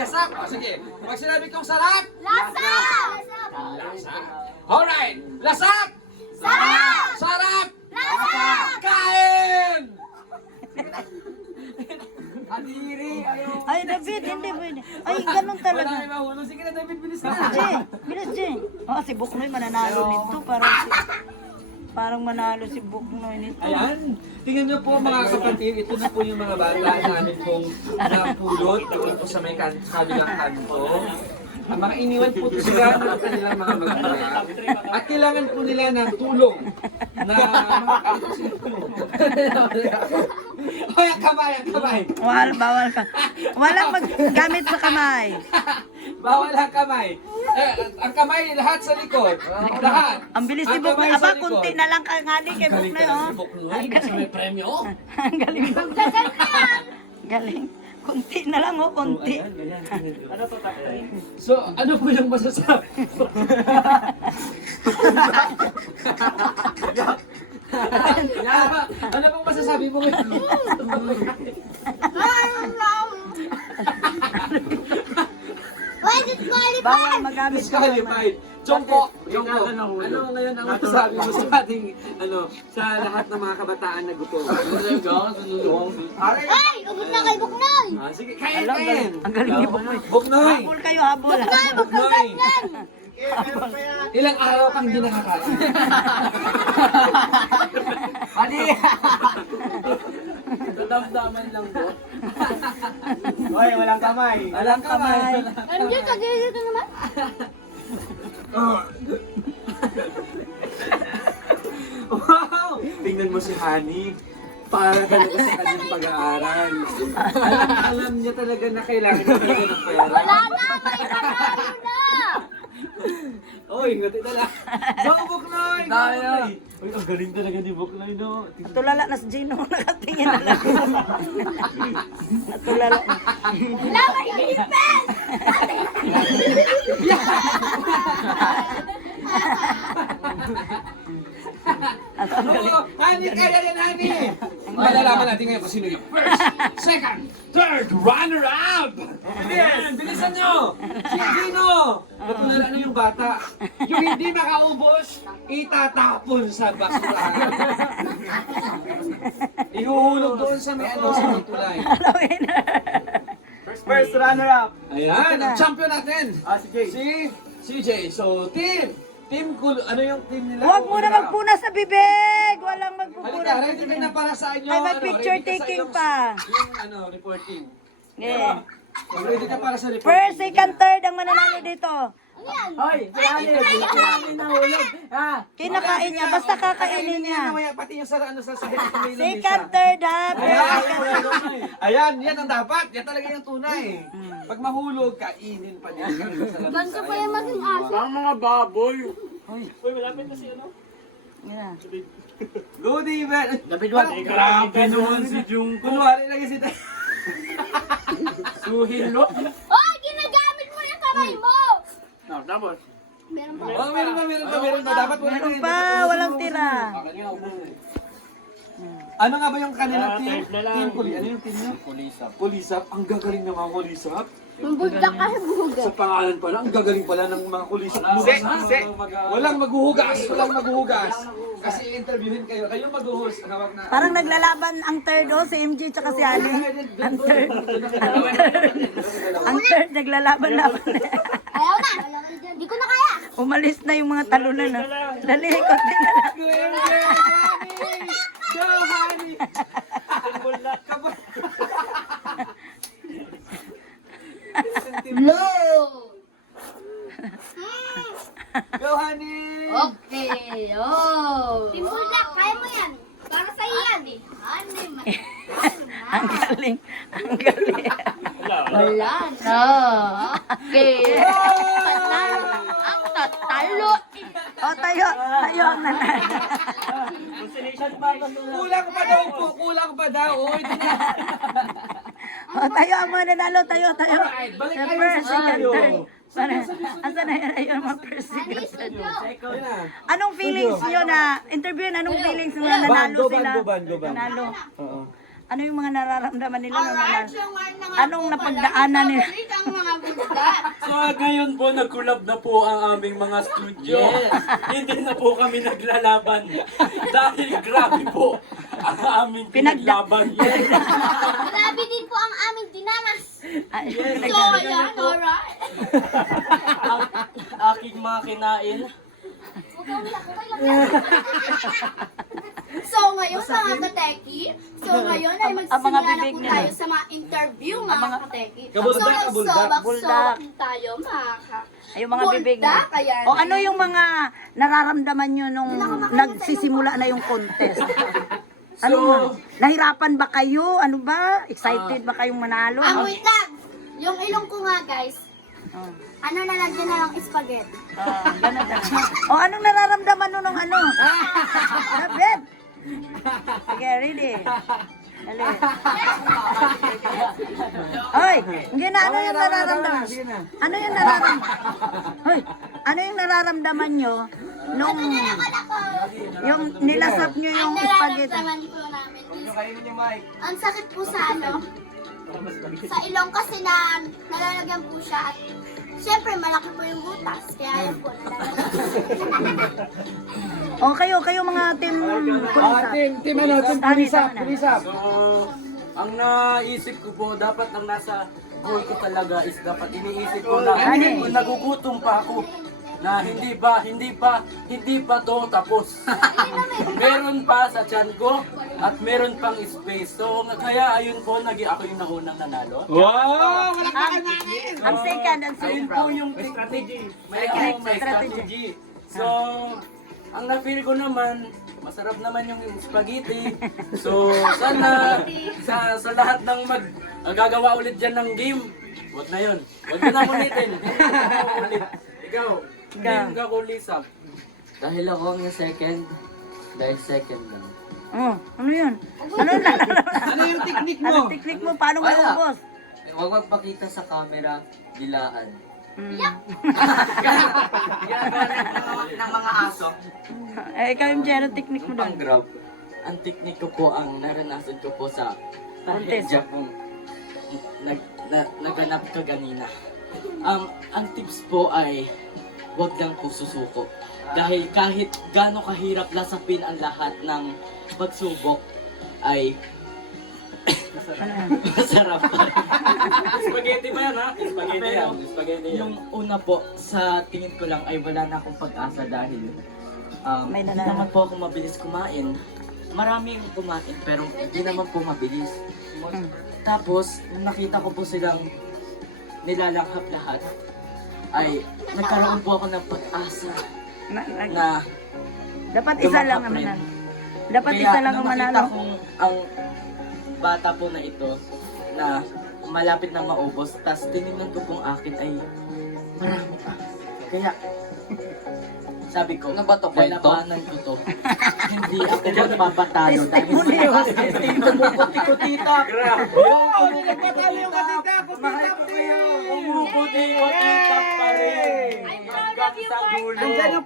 Gasak. O, sige. Pag sinabi kong sarap. Lasa! Lasa. Alright. Lasak. Sarap! Sarap. Lasa! Kain. Adiri, ayaw. Ay, David, hindi pwede. Ay, ganun Wala talaga. may mahulog. Sige na, David, bilis na. Jay, bilis, Jay. Oh, si Buknoy mananalo nito. Parang manalo si Buknoy nito. Ayan. Tingnan niyo po mga kapatid, ito na po yung mga bata namin pong napulot doon po sa may kabilang kanto. Ang mga iniwan po sila ng kanilang mga magulang. At kailangan po nila ng tulong na Hoy, ang kamay, ang kamay. Bawal ka. Walang maggamit sa kamay. Bawal ang kamay. Ang kamay lahat sa likod. Lahat. Ang bilis ni Ang Buknoy. kamay sa Aba, likod. kunti na lang kangali kay Buknoy, oh. Ang galing. May premyo. Ang galing. Galing. Kunti na lang, oh, kunti. Ano to, tatay? So, ano po yung masasabi ko? Ano pong masasabi mo ngayon? Why did qualify? Bawal magamit sa kamay. Disqualified. Chongko, ano ngayon ang masasabi mo sa ating, sa lahat ng mga kabataan na gutom? Ay! Ugot na kay Buknoy! Sige, kain! Ang galing ni Buknoy. Buknoy! Habol kayo, habol. Buknoy! Ilang araw kang hindi nakakain? Adi! Dadamdaman lang po. Hoy, walang kamay. Walang kamay. MJ, kagigil ka naman? Wow! Tingnan mo si Honey. Para talaga sa kanyang pag-aaral. Alam niya talaga na kailangan niya talaga ng pera. Wala na! May panalo na! Oy, ngati talaga. Go, Buknoy! Go, Tayo. Buknoy! Uy, ang galing talaga ni Buknoy, no? Natulala na si Gino, nakatingin na lang. Natulala. Wala may ngipin! Oo, Honey, kaya yan, Honey! Malalaman natin ngayon kung sino yung first, second, third runner-up! Bilis! Bilisan nyo! Si Gino! Natulala na yung bata. Yung hindi makaubos, itatapon sa basurahan. Ihuhulog doon sa may sa may tulay. First runner-up. Ayan, ang champion natin! Si Jay. Si CJ. So, Team ano yung team nila? Huwag mo na magpuna sa bibig! Walang Halika, magpupuna. ready ka na para sa inyo. Ay, may picture ready ka sa taking iyong- pa. Yung reporting. Yeah. Ready ka para sa reporting. First, second, third ang mananalo dito. Ano yan? Hoy, si Ali. Si Ali nahulog. Kinakain niya, basta kakainin niya. Mamaya, pati yung sa sahig sa may Second, third, ha? Ayan, yan ang dapat. Yan talaga yung tunay. Pag mahulog, kainin pa niya. Ganito pa yung maging aso. Ang mga baboy. Uy, malapit na si ano? Yeah. Good evening. David Juan. Grabe naman si Jungko. Kunwari lagi si Tay. Suhilo. Oh, ginagamit mo yung kamay mo! Tapos. Meron pa. Oh, meron pa. Dapat wala Meron na- pa, dapat walang ubusin. tira. Ano nga ba yung kanilang team? Third na lang. Team Puli. Ano yung team niyo? Pulisap. Kulisap. Ang gagaling ng mga kulisap. Mambuldak ka sa buhugas. Sa pangalan pala, ang gagaling pala ng mga kulisap. Walang maghuhugas. Walang maghuhugas. Kasi interviewin kayo. Kayo maghuhus. Hawak na. Parang naglalaban ang third, oh, si MJ tsaka si Ali. Ang third. Ang third, naglalaban-laban. Ayaw na! Hindi ko na kaya! Umalis na yung mga talunan, oh. Dali, konti na lang. Go, honey! No! Go, honey! Okay, oh! Timbuldak, kaya mo yan! Para sa'yo yan! Ano man? Ang galing. Ang galing. Wala na! Okay! Panalo! Ang tatalo! Oh, tayo. Tayo ang nanalo. Kulang pa daw po, kulang pa daw. Uy, di na. Oh, tayo ang mananalo. Tayo. Alright, balik Sa kayo first, sa second, sayo. third. Asan na yun? Ayun, mga first, second, third. Ayun na. Anong feelings nyo na, interviewin, anong feelings nyo na nanalo sila? Nanalo. Oo. Ano yung mga nararamdaman nila na nanalo? Anong napagdaanan nila? Ang mga So ngayon po, nag-collab na po ang aming mga studio. Yes. Hindi na po kami naglalaban. Dahil grabe po ang aming pinaglaban. Yes. Grabe din po ang aming dinanas. Ay, So, ayan, alright. Ang aking mga kinain. Huwag kang umiyak, okay lang yan. So, ngayon mga kateki, ay Ang mga magsisimula na bibig po nila. tayo sa mga interview mga kateki. Kabuldak, So, kabuldak. magsabak-sabak tayo mga ay, yung mga bibig Buldak, na. ayan. O ano yung mga nararamdaman nyo nung nagsisimula na yung contest? Ano So- nga? Nahirapan ba kayo? Ano ba? Excited ba kayong manalo? Wait lang. Yung ilong ko nga guys, Oh. ano na lang dyan na lang spaghetti. Ganun lang. O anong nararamdaman nyo nung ano? Sabit! Sige, ready? Dali. Hoy, hindi na ano yung nararamdaman? Ano yung nararamdaman? Hoy, ano yung nararamdaman nyo nung yung nilasap nyo yung Ang spaghetti? nararamdaman po namin is, ang sakit po sa ano, sa ilong kasi na nalalagyan po siya at syempre malaki po yung butas. Kaya yun po, nalalagyan. O kayo mga team kulisa. Team ano, team pulisap, pulisap. So, ang naisip ko po, dapat ang nasa goal ko talaga is dapat iniisip ko na kung nagugutom pa ako na hindi pa to tapos. Meron pa sa tiyan ko at meron pang space. So kaya ayun po, ako yung naunang nanalo. Wow! Wala ka namin! Ang second, Ayun po yung strategy. May strategy. So, ang na-feel ko naman, masarap naman yung spaghetti. So, sana sa lahat ng gagawa ulit dyan ng game, wag na yun. Wag na ulitin. Ulit. Ikaw, game ka kulisap. Dahil ako ang second, dahil second lang. Oh, ano yun? Ano yun? Ano yung technique mo? Anong technique mo? Paano mo Wala. ubos? Huwag magpakita sa camera, dilaan. Ng mga aso. Eh, ikaw yung Jero, technique mo doon. Ang grab. Ang teknik ko po, ang naranasan ko po sa Contest. Japon. Naganap ka ganina. Ang tips po ay huwag lang po susuko. Dahil kahit gaano kahirap lasapin ang lahat ng pagsubok ay masarap. Spaghetti ba yan ha? Spaghetti yan. Spaghetti yan. Yung una po, sa tingin ko lang ay wala na akong pag-asa dahil May hindi nanalo. naman po ako mabilis kumain. Maraming kumain pero hindi naman po mabilis. Tapos, nung nakita ko po silang nilalanghap lahat, ay nagkaroon po ako ng pag-asa na Dapat isa lang ang manalo. Dapat isa lang ang nung nakita manalo. kong ang bata po na ito na malapit na maubos, tas tinignan ko pong akin ay marami pa. Kaya, sabi ko, Ano ba to, kwento? lalabanan ko to. Hindi ako magpapatalo dahil Testimony. umuputi-kutita. Grabe. Oh, nagpatalo yung katita! Pustitap team! Umuputi-kutita pa rin. I'm proud of you, Hanggang sa dulo. Nandyan yung